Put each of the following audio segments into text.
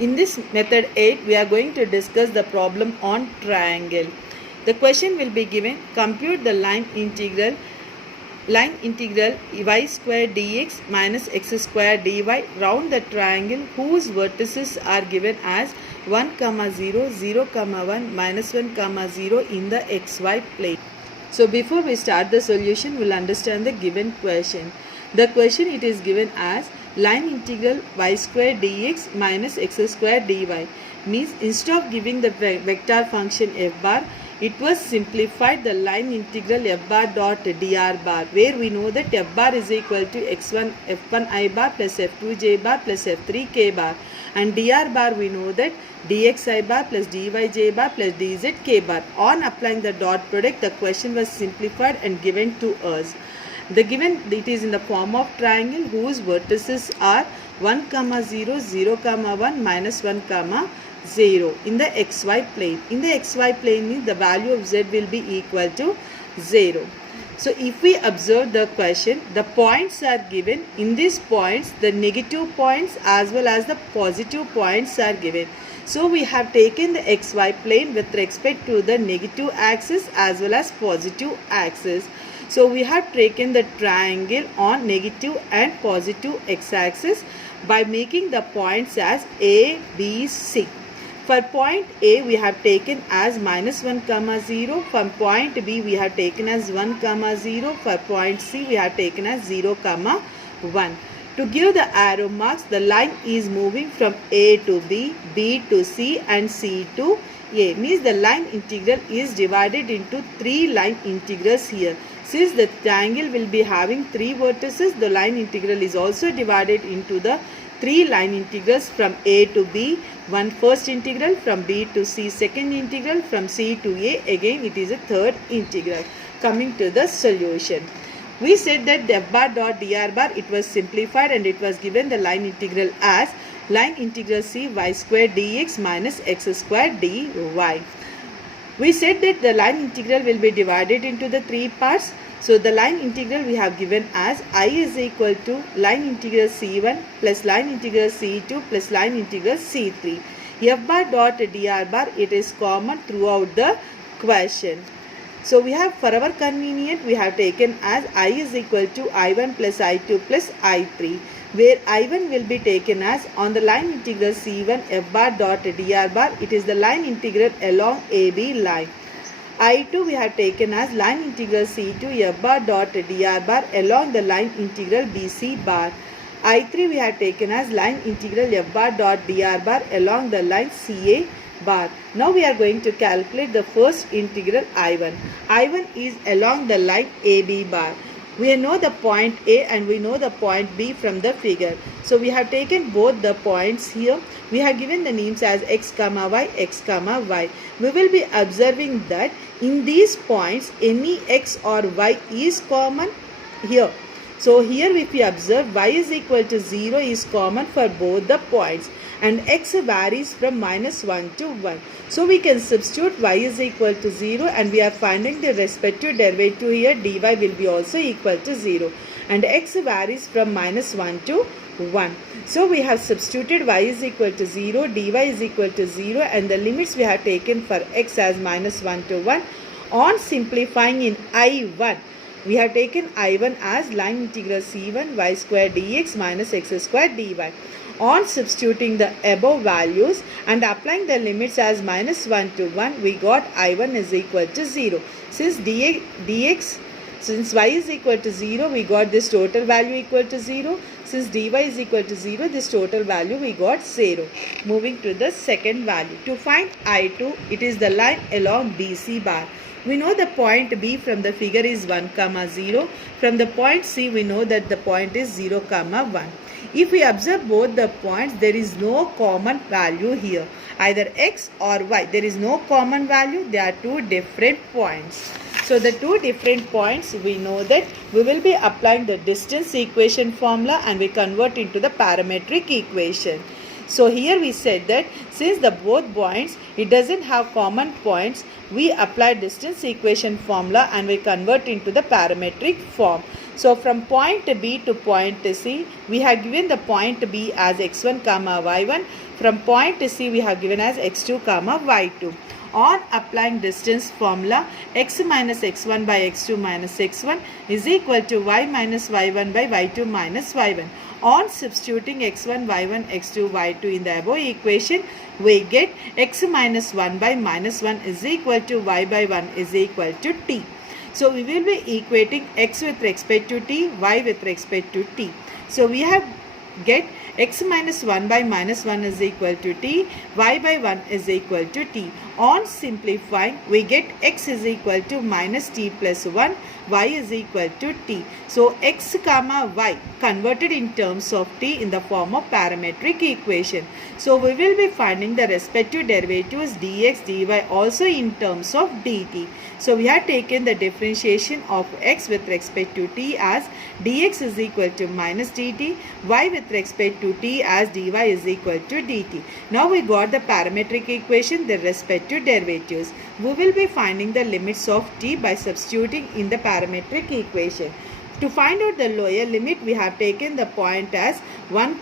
In this method 8, we are going to discuss the problem on triangle. The question will be given, compute the line integral y square dx minus x square dy round the triangle whose vertices are given as 1, 0, 0, 1, minus 1, 0 in the xy plane. So before we start the solution, we'll understand the given question. The question it is given as line integral y square dx minus x square dy. Means instead of giving the vector function f bar, it was simplified the line integral f bar dot dr bar, where we know that f bar is equal to x1 f1 I bar plus f2 j bar plus f3 k bar, and dr bar we know that dx I bar plus dy j bar plus dz k bar. On applying the dot product, the question was simplified and given to us. The given it is in the form of triangle whose vertices are 1, 0, 0, 1, minus 1, 0 in the xy plane. In the xy plane means the value of z will be equal to 0. So if we observe the question, the points are given. In these points, the negative points as well as the positive points are given. So we have taken the xy plane with respect to the negative axis as well as positive axis. So we have taken the triangle on negative and positive x-axis by making the points as A, B, C. For point A, we have taken as minus 1, 0. From point B, we have taken as 1, 0. For point C, we have taken as 0, 1. To give the arrow marks, the line is moving from A to B, B to C and C to A. Means the line integral is divided into 3 line integrals here. Since the triangle will be having 3 vertices, the line integral is also divided into the 3 line integrals from A to B, one first integral, from B to C second integral, from C to A again it is a third integral. Coming to the solution. We said that the f bar dot dr bar, it was simplified and it was given the line integral as line integral C y square dx minus x square dy. We said that the line integral will be divided into the 3 parts. So the line integral we have given as I is equal to line integral C1 plus line integral C2 plus line integral C3. F bar dot dr bar, it is common throughout the question. So we have, for our convenience, we have taken as I is equal to I1 plus I2 plus I3, where I1 will be taken as on the line integral C1 f bar dot dr bar, it is the line integral along AB line. I2 we have taken as line integral C2 f bar dot dr bar along the line integral BC bar. I3 we have taken as line integral f bar dot dr bar along the line CA bar. Now we are going to calculate the first integral I1. I1 is along the line AB bar. We know the point A and we know the point B from the figure. So we have taken both the points here. We have given the names as x, y, x, y. We will be observing that in these points any x or y is common here. So here if we observe y is equal to 0 is common for both the points, and x varies from minus 1 to 1. So we can substitute y is equal to 0 and we are finding the respective derivative here. Dy will be also equal to 0 and x varies from minus 1 to 1. So we have substituted y is equal to 0, dy is equal to 0 and the limits we have taken for x as minus 1 to 1. On simplifying in I1, we have taken I1 as line integral C1 y square dx minus x square dy. On substituting the above values and applying the limits as minus 1 to 1, we got I1 is equal to 0. Since since y is equal to 0, we got this total value equal to 0. Since dy is equal to 0, this total value we got 0. Moving to the second value. To find I2, it is the line along BC bar. We know the point B from the figure is 1, 0. From the point C, we know that the point is 0, 1. If we observe both the points, there is no common value here. Either x or y, there is no common value. They are 2 different points. So the 2 different points, we know that we will be applying the distance equation formula and we convert into the parametric equation. So here we said that since the both points, it doesn't have common points, we apply distance equation formula and we convert into the parametric form. So from point B to point C, we have given the point B as x1 comma y1. From point C, we have given as x2 comma y2. On applying distance formula, x minus x1 by x2 minus x1 is equal to y minus y1 by y2 minus y1. On substituting x1, y1, x2, y2 in the above equation, we get x minus 1 by minus 1 is equal to y by 1 is equal to t. So we will be equating x with respect to t, y with respect to t. So we have get x minus 1 by minus 1 is equal to t, y by 1 is equal to t. On simplifying, we get x is equal to minus t plus 1, y is equal to t. So x comma y converted in terms of t in the form of parametric equation. So we will be finding the respective derivatives dx dy also in terms of dt. So we have taken the differentiation of x with respect to t as dx is equal to minus dt, y with respect to t as dy is equal to dt. Now we got the parametric equation, the respective derivatives. We will be finding the limits of t by substituting in the parametric equation. To find out the lower limit, we have taken the point as 1,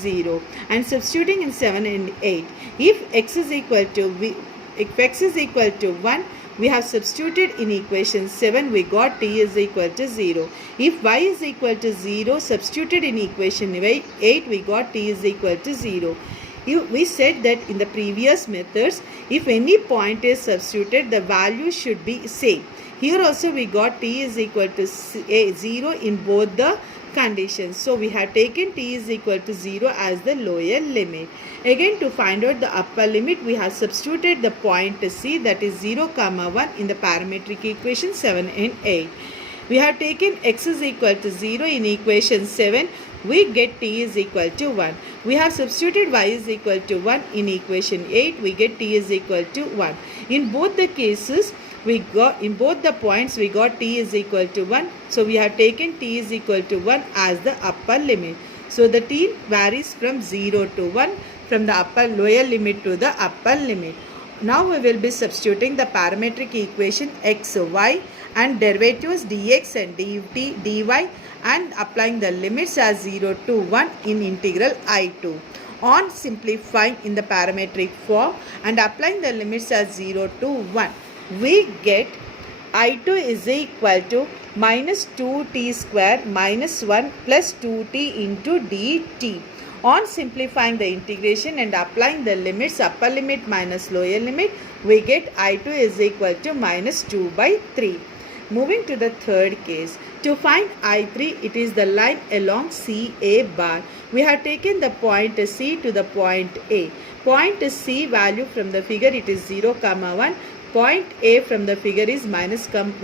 0 and substituting in 7 and 8. If x is equal to 1, we have substituted in equation 7, we got t is equal to 0. If y is equal to 0, substituted in equation 8, we got t is equal to 0. We said that in the previous methods, if any point is substituted, the value should be same. Here also we got t is equal to 0 in both the conditions. So we have taken t is equal to 0 as the lower limit. Again, to find out the upper limit, we have substituted the point c, that is 0, 1 in the parametric equation 7 and 8. We have taken x is equal to 0 in equation 7. We get t is equal to 1. We have substituted y is equal to 1 in equation 8. We get t is equal to 1. In both the cases, in both the points we got t is equal to 1. So we have taken t is equal to 1 as the upper limit. So the t varies from 0 to 1, from the lower limit to the upper limit. Now we will be substituting the parametric equation x, y and derivatives dx and dt, dy and applying the limits as 0 to 1 in integral I2. On simplifying in the parametric form and applying the limits as 0 to 1, we get I2 is equal to minus 2t square minus 1 plus 2t into dt. On simplifying the integration and applying the limits, upper limit minus lower limit, we get I2 is equal to minus 2 by 3. Moving to the third case. To find I3, it is the line along CA bar. We have taken the point C to the point A. Point C value from the figure, it is 0, 1. Point A from the figure is minus 1,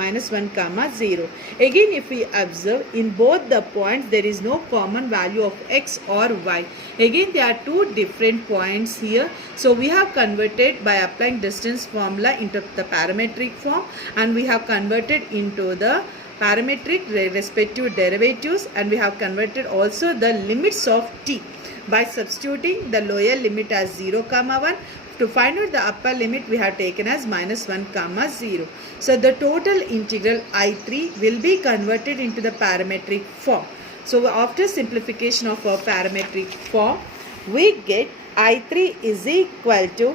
0. Again, if we observe, in both the points there is no common value of x or y. Again, there are two different points here. So we have converted by applying distance formula into the parametric form, and we have converted into the parametric respective derivatives, and we have converted also the limits of t by substituting the lower limit as 0, 1. To find out the upper limit, we have taken as minus 1, 0. So the total integral I3 will be converted into the parametric form. So after simplification of our parametric form, we get I3 is equal to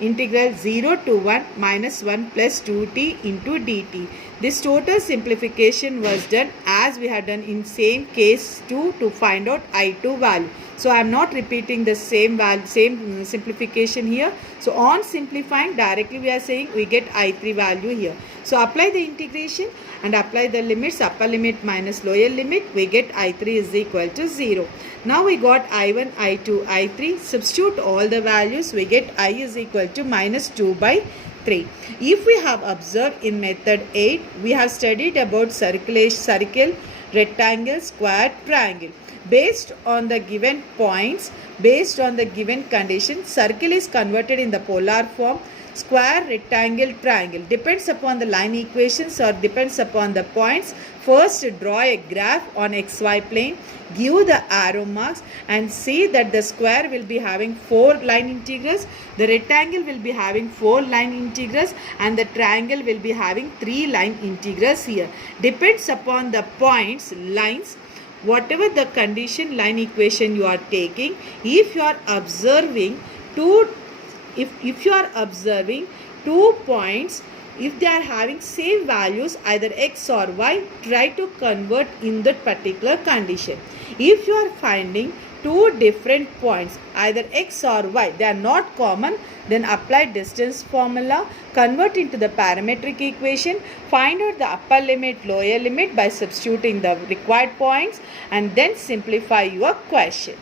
integral 0 to 1 minus 1 plus 2t into dt. This total simplification was done as we had done in same case 2 to find out I2 value. So I am not repeating the same simplification here. So on simplifying, directly we are saying we get I3 value here. So apply the integration and apply the limits, upper limit minus lower limit, we get I3 is equal to 0. Now we got I1, I2, I3. Substitute all the values, we get I is equal to minus 2 by 3. If we have observed in method 8, we have studied about circle, rectangle, square, triangle. based on the given points, based on the given condition, circle is converted in the polar form, square, rectangle, triangle. Depends upon the line equations or depends upon the points. First, draw a graph on xy plane, give the arrow marks and see that the square will be having 4 line integrals, the rectangle will be having 4 line integrals and the triangle will be having 3 line integrals here. Depends upon the points, lines, whatever the condition line equation you are taking. If you are observing if you are observing 2 points, if they are having same values either x or y, try to convert in that particular condition. If you are finding 2 different points either x or y, they are not common, then apply distance formula, convert into the parametric equation, find out the upper limit, lower limit by substituting the required points and then simplify your question.